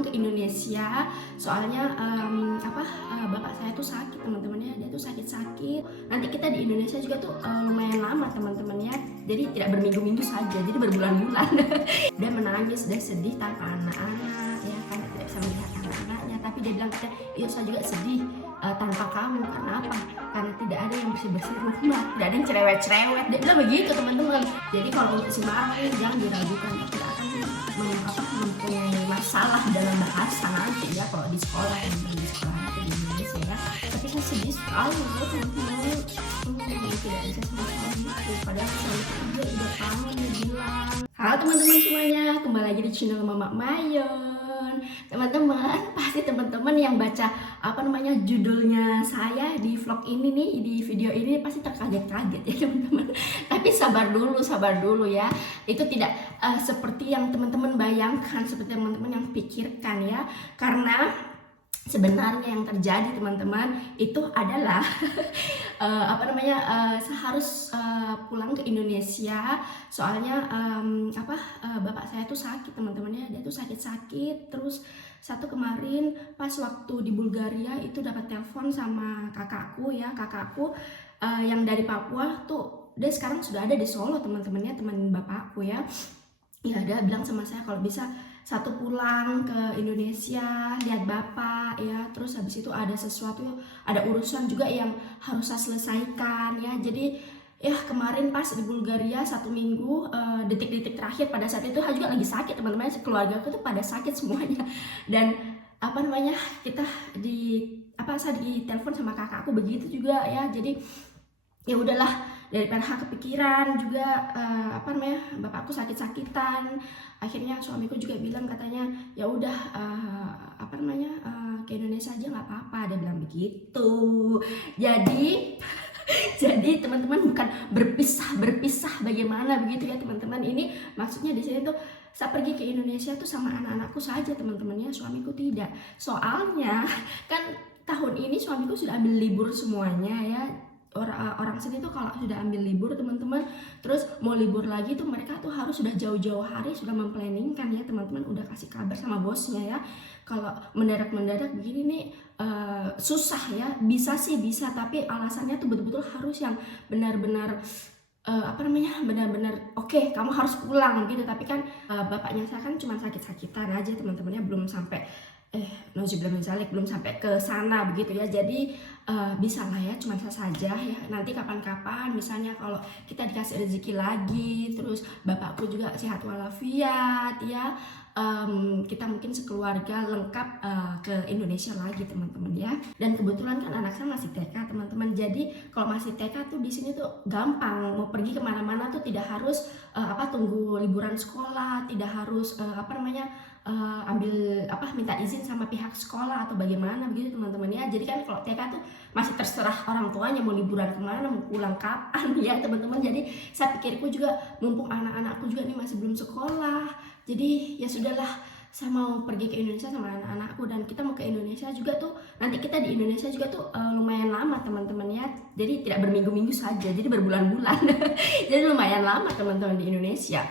pulang ke Indonesia, soalnya bapak saya tuh sakit teman-teman ya, dia tuh sakit-sakit. Nanti kita di Indonesia juga tuh lumayan lama teman-teman ya, jadi tidak berminggu-minggu saja, jadi berbulan-bulan. Dia menangis, dia sedih tanpa anak-anak ya, karena tidak bisa melihat anak-anaknya. Tapi dia bilang, iya saya juga sedih tanpa kamu. Karena apa? Karena tidak ada yang bersih-bersih rumah, tidak ada yang cerewet-cerewet. Dia bilang begitu teman-teman. Jadi kalau untuk si Marah ini jangan diragukan, tidak akan mempunyai masalah dalam bahasa nanti ya kalau di sekolah di sekolah di Indonesia ya. Tapi saya sedih sekali loh teman-teman, tidak bisa sama suamiku, padahal suamiku juga udah kangen dia bilang. Halo teman-teman semuanya, kembali lagi di channel Mama Mayon. Teman-teman, pasti teman-teman yang baca judulnya saya di vlog ini nih, di video ini pasti terkaget-kaget ya teman-teman. Tapi sabar dulu ya. Itu tidak seperti yang teman-teman bayangkan, seperti teman-teman yang pikirkan ya. Karena sebenarnya yang terjadi teman-teman itu adalah saya harus pulang ke Indonesia, soalnya bapak saya tuh sakit teman-teman ya, dia tuh sakit-sakit. Terus satu kemarin pas waktu di Bulgaria itu dapat telepon sama kakakku yang dari Papua tuh, dia sekarang sudah ada di Solo teman-teman ya, teman bapakku ya. Ya dia bilang sama saya kalau bisa satu pulang ke Indonesia lihat bapak ya, terus habis itu ada sesuatu, ada urusan juga yang harus saya selesaikan ya. Jadi ya kemarin pas di Bulgaria 1 minggu, detik-detik terakhir pada saat itu juga lagi sakit teman-teman, keluarga aku tuh pada sakit semuanya. Dan kita saya ditelepon sama kakakku begitu juga ya. Jadi ya udahlah, daripada kepikiran juga bapakku sakit-sakitan. Akhirnya suamiku juga bilang katanya ya udah ke Indonesia aja nggak apa-apa, dia bilang begitu. Jadi teman-teman, bukan berpisah bagaimana begitu ya teman-teman. Ini maksudnya di sini tuh saya pergi ke Indonesia tuh sama anak-anakku saja teman-teman ya, suamiku tidak. Soalnya kan tahun ini suamiku sudah ambil libur semuanya ya. Orang sini tuh kalau sudah ambil libur teman-teman, terus mau libur lagi tuh mereka tuh harus sudah jauh-jauh hari sudah memplanningkan ya teman-teman, udah kasih kabar sama bosnya ya. Kalau mendadak begini nih susah ya, bisa tapi alasannya tuh betul-betul harus yang benar-benar benar-benar oke, kamu harus pulang gitu. Tapi kan bapaknya saya kan cuma sakit-sakitan aja teman-temannya, belum sampai belum sampai ke sana begitu ya. Jadi bisa lah ya, cuma saya saja ya. Nanti kapan-kapan misalnya kalau kita dikasih rezeki lagi, terus bapakku juga sehat walafiat ya, kita mungkin sekeluarga lengkap ke Indonesia lagi teman-teman ya. Dan kebetulan kan anak saya masih TK teman-teman, jadi kalau masih TK tuh di sini tuh gampang, mau pergi kemana-mana tuh tidak harus tunggu liburan sekolah, tidak harus minta izin sama pihak sekolah atau bagaimana begitu teman-teman ya. Jadi kan kalau TK tuh masih terserah orang tuanya mau liburan kemana, mau pulang kapan ya teman-teman. Jadi saya pikirku juga mumpung anak-anakku juga nih masih belum sekolah, jadi ya sudahlah, saya mau pergi ke Indonesia sama anak-anakku. Dan kita mau ke Indonesia juga tuh, nanti kita di Indonesia juga tuh lumayan lama teman-teman ya, jadi tidak berminggu-minggu saja, jadi berbulan-bulan. Jadi lumayan lama teman-teman di Indonesia.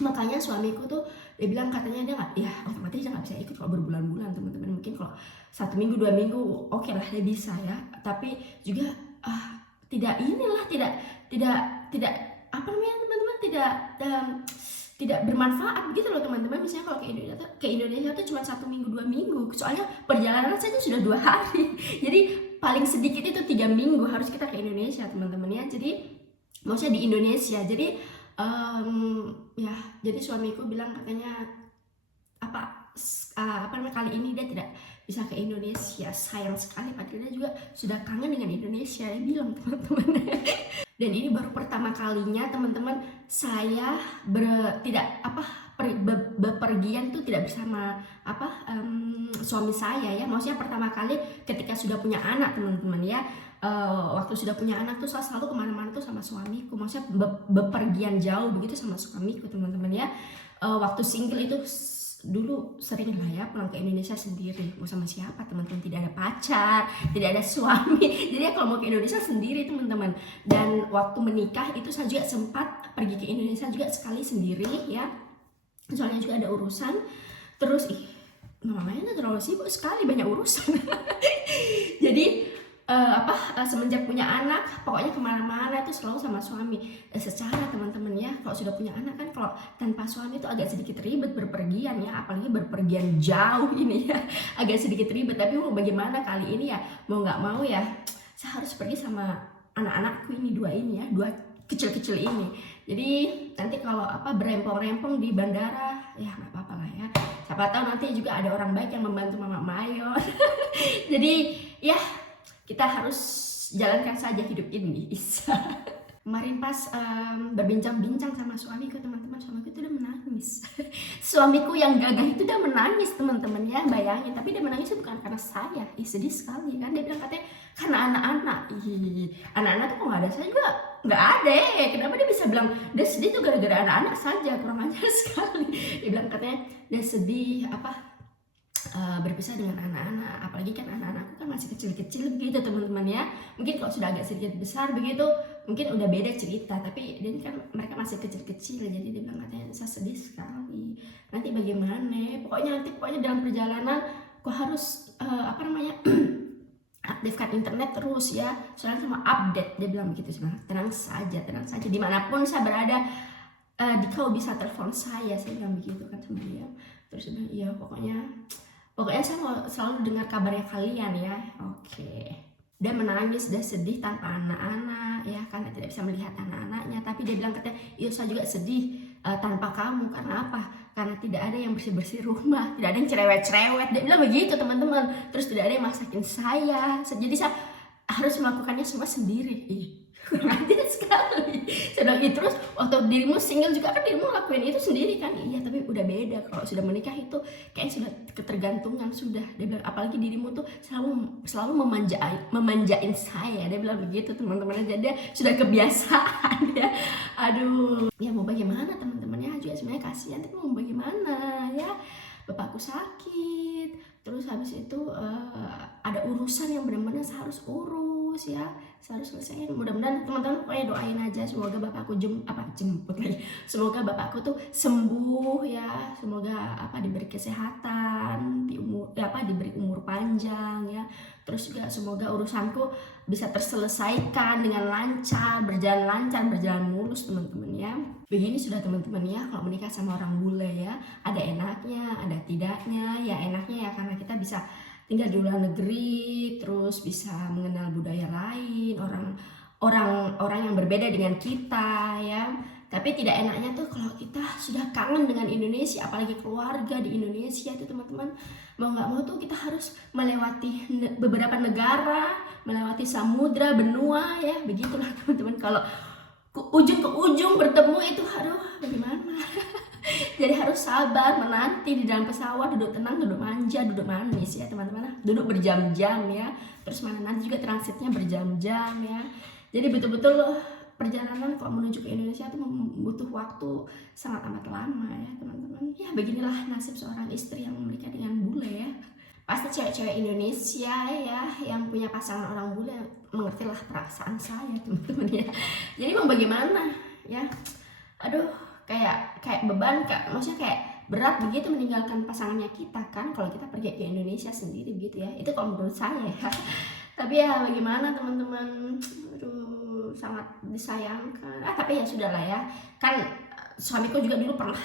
Makanya suamiku tuh dia bilang katanya dia nggak, ya otomatis dia nggak bisa ikut kalau berbulan-bulan teman-teman. Mungkin kalau 1 minggu 2 minggu oke lah dia bisa ya, tapi juga tidak bermanfaat begitu loh teman-teman. Misalnya kalau ke Indonesia tuh cuma 1 minggu 2 minggu, soalnya perjalanan saja sudah 2 hari. Jadi paling sedikit itu 3 minggu harus kita ke Indonesia teman-teman ya. Jadi maksudnya di Indonesia. Jadi jadi suamiku bilang katanya kali ini dia tidak bisa ke Indonesia, sayang sekali, padahal dia juga sudah kangen dengan Indonesia, dia bilang teman-teman. Dan ini baru pertama kalinya teman-teman saya bepergian tuh tidak bersama suami saya ya. Maksudnya pertama kali ketika sudah punya anak teman-teman ya. Waktu sudah punya anak tuh saya selalu kemana-mana tuh sama suamiku, maksudnya bepergian jauh begitu sama suamiku teman-teman ya. Waktu single itu dulu sering lah ya pulang ke Indonesia sendiri, mau sama siapa teman-teman, tidak ada pacar, tidak ada suami. Jadi ya kalau mau ke Indonesia sendiri teman-teman. Dan waktu menikah itu saya juga sempat pergi ke Indonesia juga sekali sendiri ya, soalnya juga ada urusan. Terus mamanya terlalu sibuk sekali, banyak urusan. Jadi semenjak punya anak pokoknya kemana-mana tuh selalu sama suami. Secara teman-teman ya, kalau sudah punya anak kan, kalau tanpa suami itu agak sedikit ribet berpergian ya, apalagi berpergian jauh ini ya, agak sedikit ribet. Tapi mau bagaimana kali ini ya, mau nggak mau ya saya harus pergi sama anak-anakku ini, dua kecil-kecil ini. Jadi nanti kalau berempong-rempong di bandara ya nggak apa-apa lah ya, siapa tahu nanti juga ada orang baik yang membantu Mama Mayon. Jadi ya kita harus jalankan saja hidup ini. Kemarin pas berbincang-bincang sama suamiku, teman-teman, suamiku itu udah menangis. Suamiku yang gagah itu udah menangis, teman-teman ya, bayangin. Tapi dia menangis bukan karena saya, sedih sekali kan. Dia bilang katanya karena anak-anak. Anak-anak tuh kok nggak ada, saya juga nggak ada. Kenapa dia bisa bilang dia sedih tuh gara-gara anak-anak saja, kurang ajar sekali. Dia bilang katanya dia sedih berpisah dengan anak-anak, apalagi kan anak-anakku kan masih kecil-kecil begitu teman-teman ya. Mungkin kalau sudah agak sedikit besar begitu mungkin udah beda cerita, tapi dia kan mereka masih kecil-kecil. Jadi dia bilang katanya saya sedih sekali, nanti bagaimana, pokoknya dalam perjalanan kok harus aktifkan internet terus ya, soalnya sama update. Dia bilang begitu. Sebenarnya tenang saja dimanapun saya berada, kau bisa telepon saya bilang begitu kan sama dia. Terus dia bilang iya pokoknya saya mau selalu dengar kabarnya kalian ya. Oke. Dia menangis, dia sedih tanpa anak-anak ya, karena tidak bisa melihat anak-anaknya. Tapi dia bilang katanya, iya saya juga sedih tanpa kamu. Karena apa? Karena tidak ada yang bersih-bersih rumah, tidak ada yang cerewet-cerewet. Dia bilang begitu teman-teman. Terus tidak ada yang masakin saya. Jadi saya harus melakukannya semua sendiri. Kurang ajar sekali. Saya bilang terus waktu dirimu single juga kan dirimu lakuin itu sendiri kan. Iya, tapi udah beda. Kalau sudah menikah itu kayak sudah ketergantungan sudah. Dia bilang apalagi dirimu tuh selalu memanjain saya. Dia bilang begitu teman-teman. Jadi dia sudah kebiasaan ya. Aduh, ya mau bagaimana teman-temannya juga sebenarnya kasihan, tapi mau bagaimana ya. Bapakku sakit, terus habis itu ada urusan yang benar-benar saya harus urus ya, saya harus selesaiin. Mudah-mudahan teman-teman pokoknya doain aja semoga bapakku jemput lagi, semoga bapakku tuh sembuh ya, semoga diberi kesehatan, diberi umur panjang ya. Terus juga semoga urusanku bisa terselesaikan dengan lancar, berjalan mulus teman-teman ya. Begini sudah teman-teman ya, kalau menikah sama orang bule ya, ada enaknya, ada tidaknya. Ya enaknya ya karena kita bisa tinggal di luar negeri, terus bisa mengenal budaya lain, orang yang berbeda dengan kita ya. Tapi tidak enaknya tuh kalau kita sudah kangen dengan Indonesia, apalagi keluarga di Indonesia itu teman-teman, mau nggak mau tuh kita harus melewati beberapa negara, melewati samudra, benua ya, begitulah teman-teman. Kalau ujung ke ujung bertemu itu aduh bagaimana. Jadi harus sabar menanti di dalam pesawat, duduk tenang, duduk manja, duduk manis ya teman-teman, duduk berjam-jam ya. Terus mana nanti juga transitnya berjam-jam ya. Jadi betul-betul perjalanan kalau menuju ke Indonesia itu butuh waktu sangat amat lama ya teman-teman. Ya beginilah nasib seorang istri yang menikah dengan bule ya. Pasti cewek-cewek Indonesia ya yang punya pasangan orang bule mengertilah perasaan saya teman-teman ya. Jadi mau bagaimana ya, aduh kayak beban maksudnya kayak berat begitu meninggalkan pasangannya kita kan kalau kita pergi ke Indonesia sendiri gitu ya. Itu kalau menurut saya ya. Tapi ya bagaimana teman-teman, aduh sangat disayangkan. Tapi ya sudahlah ya, kan suamiku juga dulu pernah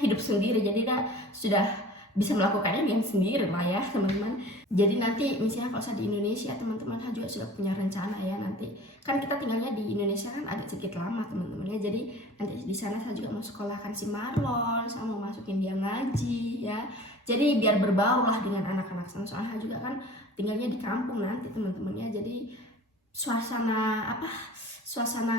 hidup sendiri, jadi dia sudah bisa melakukannya dengan sendiri lah ya teman-teman. Jadi nanti misalnya kalau saya di Indonesia teman-teman, saya juga sudah punya rencana ya, nanti kan kita tinggalnya di Indonesia kan agak sedikit lama teman-teman ya. Jadi nanti di sana saya juga mau sekolahkan si Marlon, saya mau masukin dia ngaji ya. Jadi biar berbaur lah dengan anak-anak sana, soalnya juga kan tinggalnya di kampung nanti teman-teman ya. Jadi suasana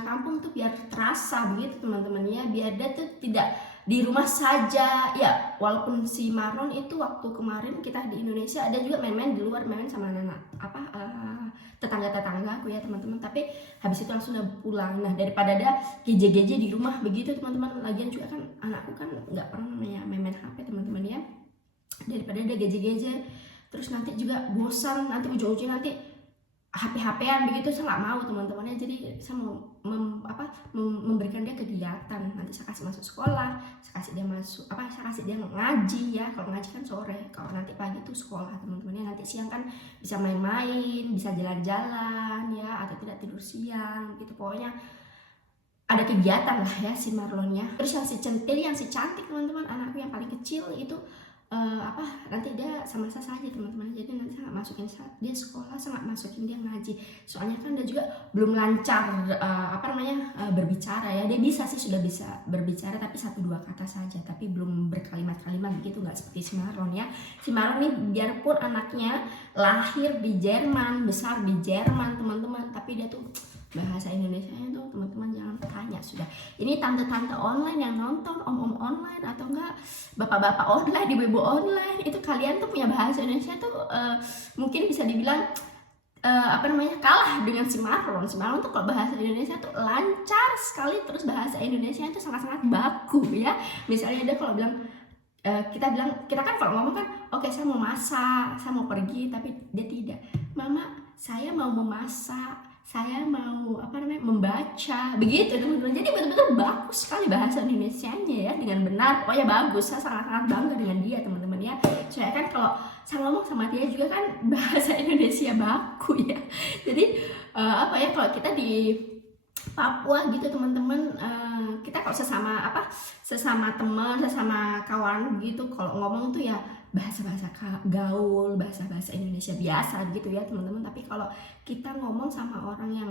kampung tuh biar terasa begitu teman-teman ya, biar dia tuh tidak di rumah saja ya. Walaupun si Marlon itu waktu kemarin kita di Indonesia ada juga main-main di luar, main sama anak tetangga-tetangga aku ya teman-teman, tapi habis itu langsung udah pulang. Nah daripada ada geje-geje di rumah begitu teman-teman, lagian juga kan anakku kan nggak pernah main-main HP teman-teman ya, daripada ada geje-geje terus nanti juga bosan, nanti ujung-ujungnya nanti HP-HPan begitu, saya nggak mau teman-temannya. Jadi saya mau memberikan dia kegiatan. Nanti saya kasih masuk sekolah, saya kasih dia ngaji ya. Kalau ngaji kan sore, kalau nanti pagi itu sekolah teman-temannya. Nanti siang kan bisa main-main, bisa jalan-jalan ya, atau tidak tidur siang gitu. Pokoknya ada kegiatan lah ya si Marlon ya. Terus yang si centil, yang si cantik teman-teman, anakku yang paling kecil itu nanti dia sama saya saja teman-teman. Jadi nanti saya nggak masukin dia sekolah, saya nggak masukin dia ngaji. Soalnya kan dia juga belum lancar berbicara ya. Dia bisa sih, sudah bisa berbicara tapi 1-2 kata saja, tapi belum berkalimat-kalimat gitu, nggak seperti si Marlon ya. Si Marlon ini biarpun anaknya lahir di Jerman, besar di Jerman teman-teman, tapi dia tuh bahasa Indonesianya tuh teman-teman jangan tanya sudah. Ini tante-tante online yang nonton, om-om online atau enggak bapak-bapak online, ibu-ibu online, itu kalian tuh punya bahasa Indonesia tuh mungkin bisa dibilang kalah dengan si Marlon. Si Marlon tuh kalau bahasa Indonesia tuh lancar sekali, terus bahasa Indonesia itu sangat-sangat baku ya. Misalnya dia kalau bilang kita kan kalau ngomong kan oke, saya mau masak, saya mau pergi, tapi dia tidak. Mama, saya mau memasak, saya mau membaca, begitu teman-teman. Jadi betul-betul bagus sekali bahasa Indonesianya ya, dengan benar. Pokoknya bagus, saya sangat-sangat bangga dengan dia teman-teman ya. Soalnya kan kalau saya ngomong sama dia juga kan bahasa Indonesia baku ya. Jadi kalau kita di Papua gitu teman-teman, kita kalau sesama teman, sesama kawan gitu, kalau ngomong tuh ya bahasa-bahasa gaul, bahasa-bahasa Indonesia biasa gitu ya teman-teman. Tapi kalau kita ngomong sama orang yang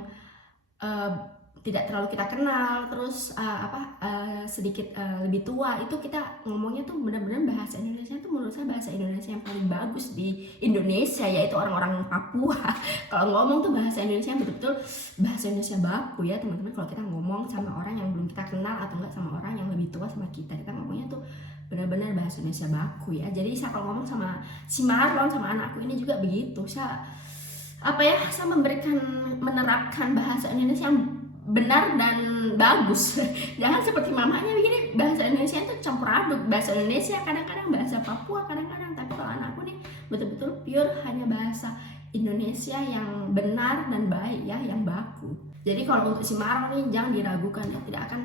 tidak terlalu kita kenal, terus sedikit lebih tua, itu kita ngomongnya tuh benar-benar bahasa Indonesia tuh menurut saya bahasa Indonesia yang paling bagus di Indonesia, yaitu orang-orang Papua. Kalau ngomong tuh bahasa Indonesia yang betul-betul bahasa Indonesia baku ya teman-teman. Kalau kita ngomong sama orang yang belum kita kenal atau enggak sama orang yang lebih tua sama kita ngomongnya tuh benar-benar bahasa Indonesia baku ya. Jadi saya kalau ngomong sama si Marlon, sama anakku ini juga begitu. Saya menerapkan bahasa Indonesia yang benar dan bagus. Jangan seperti mamanya begini, bahasa Indonesia itu campur aduk, bahasa Indonesia kadang-kadang bahasa Papua kadang-kadang. Tapi kalau anakku nih betul-betul pure hanya bahasa Indonesia yang benar dan baik ya, yang baku. Jadi kalau untuk si Marlon nih jangan diragukan ya, tidak akan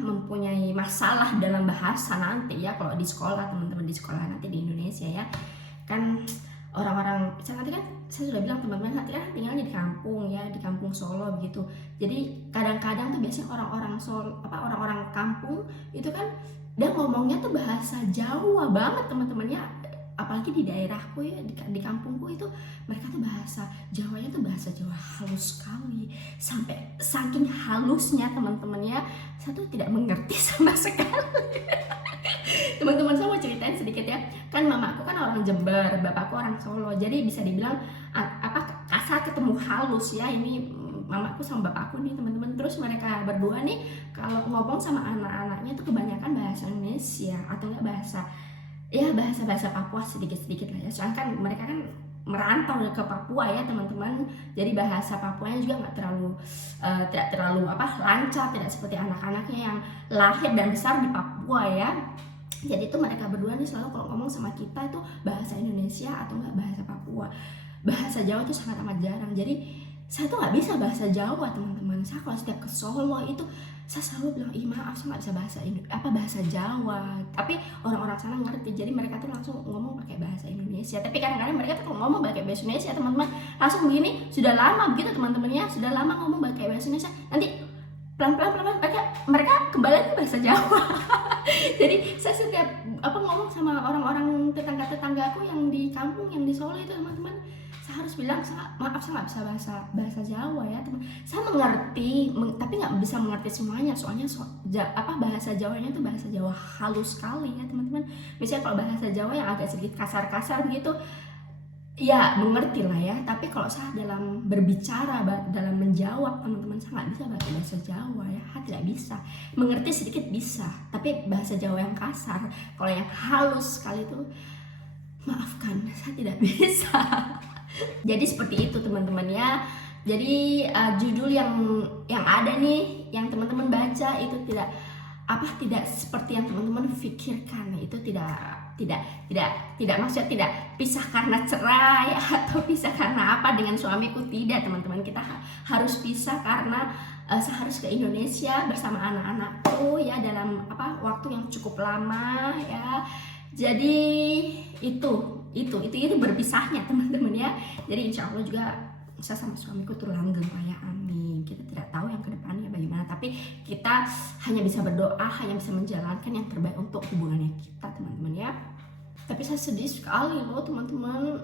mempunyai masalah dalam bahasa nanti ya kalau di sekolah, teman-teman di sekolah nanti di Indonesia ya. Kan orang-orang nanti kan saya sudah bilang teman-teman, nanti kan tinggalnya di kampung ya, di kampung Solo begitu. Jadi kadang-kadang tuh biasanya orang-orang kampung itu kan dia ngomongnya tuh bahasa Jawa banget teman-teman ya. Apalagi di daerahku ya, di kampungku itu mereka tuh bahasa Jawanya tuh bahasa Jawa halus sekali, sampai saking halusnya teman-teman ya, saya tuh tidak mengerti sama sekali. Teman-teman, saya mau ceritain sedikit ya. Kan mamaku kan orang Jember, bapakku orang Solo, jadi bisa dibilang kasar ketemu halus ya. Ini mamaku sama bapakku nih teman-teman. Terus mereka berdua nih kalau ngomong sama anak-anaknya tuh kebanyakan bahasa Indonesia atau enggak bahasa Papua sedikit-sedikit lah ya. Soalnya kan mereka kan merantau ke Papua ya teman-teman. Jadi bahasa Papuanya juga tidak terlalu lancar, tidak seperti anak-anaknya yang lahir dan besar di Papua ya. Jadi itu mereka berdua nih selalu kalau ngomong sama kita itu bahasa Indonesia atau enggak bahasa Papua. Bahasa Jawa tuh sangat amat jarang. Jadi saya tuh nggak bisa bahasa Jawa teman-teman. Saya kalau setiap ke Solo itu saya selalu bilang, maaf saya nggak bisa bahasa Jawa. Tapi orang-orang sana ngerti, jadi mereka tuh langsung ngomong pakai bahasa Indonesia. Tapi kadang-kadang mereka tuh kalau ngomong pakai bahasa Indonesia teman-teman langsung begini, sudah lama begitu teman-teman ya, sudah lama ngomong pakai bahasa Indonesia, nanti pelan-pelan mereka kembali ke bahasa Jawa. Jadi saya setiap ngomong sama orang-orang tetangga-tetanggaku yang di kampung, yang di Solo itu teman-teman, saya harus bilang, maaf saya nggak bisa bahasa Jawa ya teman. Saya mengerti, tapi nggak bisa mengerti semuanya. Soalnya bahasa Jawanya itu bahasa Jawa halus sekali ya teman-teman. Misalnya kalau bahasa Jawa yang agak sedikit kasar-kasar begitu, ya mengerti lah ya. Tapi kalau saya dalam berbicara, dalam menjawab teman-teman, saya nggak bisa pakai bahasa Jawa ya. Saya tidak bisa. Mengerti sedikit bisa, tapi bahasa Jawa yang kasar, kalau yang halus sekali itu, maafkan, saya tidak bisa. Jadi seperti itu teman-teman ya. Jadi judul yang ada nih, yang teman-teman baca itu tidak seperti yang teman-teman pikirkan. Itu tidak maksudnya tidak pisah karena cerai atau pisah karena apa dengan suamiku, tidak teman-teman. Kita harus pisah karena saya harus ke Indonesia bersama anak-anakku ya dalam waktu yang cukup lama ya. Jadi itu berpisahnya teman-teman ya. Jadi insya Allah juga saya sama suamiku tuh langgeng ya, amin. Kita tidak tahu yang kedepannya bagaimana, tapi kita hanya bisa berdoa, hanya bisa menjalankan yang terbaik untuk hubungannya kita teman-teman ya. Tapi saya sedih sekali loh teman-teman,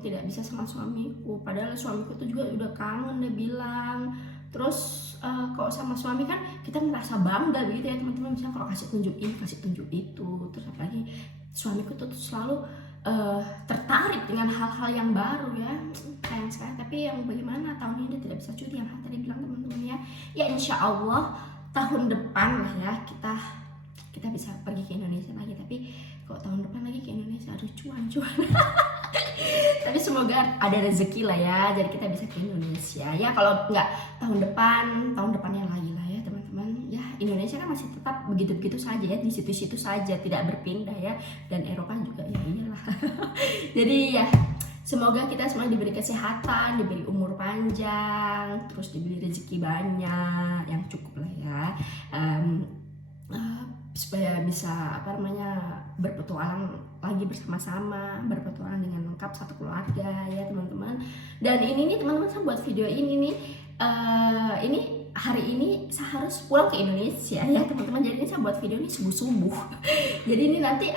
tidak bisa sama suamiku, padahal suamiku tuh juga udah kangen, dia bilang. Terus kalau sama suami kan kita merasa bangga gitu ya teman-teman, misalnya kalau kasih tunjuk ini, kasih tunjuk itu. Terus apalagi suamiku tuh selalu tertarik dengan hal-hal yang baru ya, sayang sekali. Tapi yang bagaimana, tahun ini dia tidak bisa cuti yang tadi bilang teman-teman ya. Ya insya Allah tahun depan lah ya kita bisa pergi ke Indonesia lagi. Tapi kalau tahun depan lagi ke Indonesia, aduh cuan tapi semoga ada rezeki lah ya, jadi kita bisa ke Indonesia ya. Kalau nggak tahun depannya lagi lah ya teman-teman ya. Indonesia kan masih tetap begitu-begitu saja ya, di situ-situ saja, tidak berpindah ya. Dan Eropa juga ya iyalah. Jadi ya semoga kita semua diberi kesehatan, diberi umur panjang, terus diberi rezeki banyak yang cukup lah ya, supaya bisa berpetualang lagi bersama-sama, berpetualang dengan lengkap satu keluarga ya teman-teman. Dan ini nih teman-teman, saya buat video ini nih ini hari ini saya harus pulang ke Indonesia ya teman-teman. Jadi ini saya buat video ini subuh-subuh. Jadi ini nanti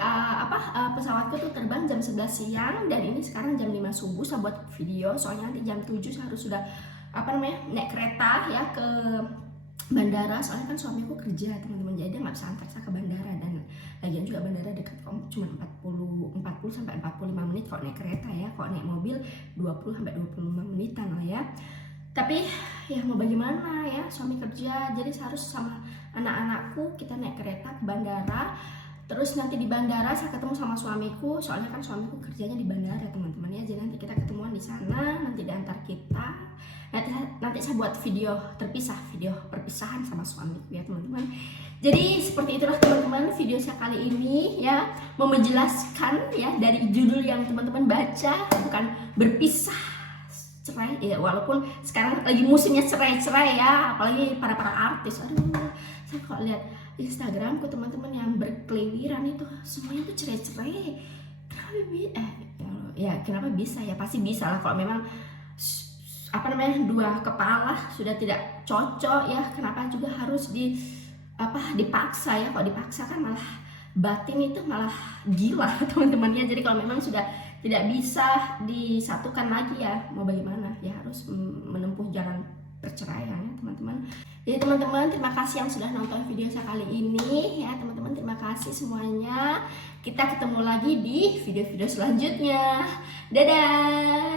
pesawatku tuh terbang jam 11 siang dan ini sekarang jam 5 subuh saya buat video, soalnya nanti jam 7 saya harus sudah naik kereta ya ke bandara, soalnya kan suamiku kerja teman-teman, jadi dia nggak bisa antar saya ke bandara. Dan lagian juga bandara dekat kok, cuma 40 sampai 45 menit kalau naik kereta ya. Kalau naik mobil 20 sampai 25 menitan lah ya. Tapi ya mau bagaimana ya, suami kerja, jadi saya harus sama anak-anakku kita naik kereta ke bandara. Terus nanti di bandara saya ketemu sama suamiku, soalnya kan suamiku kerjanya di bandara teman-teman ya. Jadi nanti kita ketemuan di sana, nanti diantar kita. Nanti saya buat video terpisah, video perpisahan sama suamiku ya teman-teman. Jadi seperti itulah teman-teman video saya kali ini ya, mau menjelaskan ya dari judul yang teman-teman baca, bukan berpisah cerai ya, walaupun sekarang lagi musimnya cerai-cerai ya, apalagi para artis. Aduh, saya kok lihat Instagramku teman-teman yang berkeliwiran itu semuanya tuh cerai-cerai. Kenapa bisa ya? Pasti bisa lah kalau memang dua kepala sudah tidak cocok ya. Kenapa juga harus dipaksa ya? Kalau dipaksa kan malah batin itu malah gila teman-teman ya. Jadi kalau memang sudah tidak bisa disatukan lagi ya, mau bagaimana ya, harus menempuh jalan perceraian ya teman-teman. Jadi teman-teman, terima kasih yang sudah nonton video saya kali ini ya teman-teman. Terima kasih semuanya. Kita ketemu lagi di video-video selanjutnya. Dadah.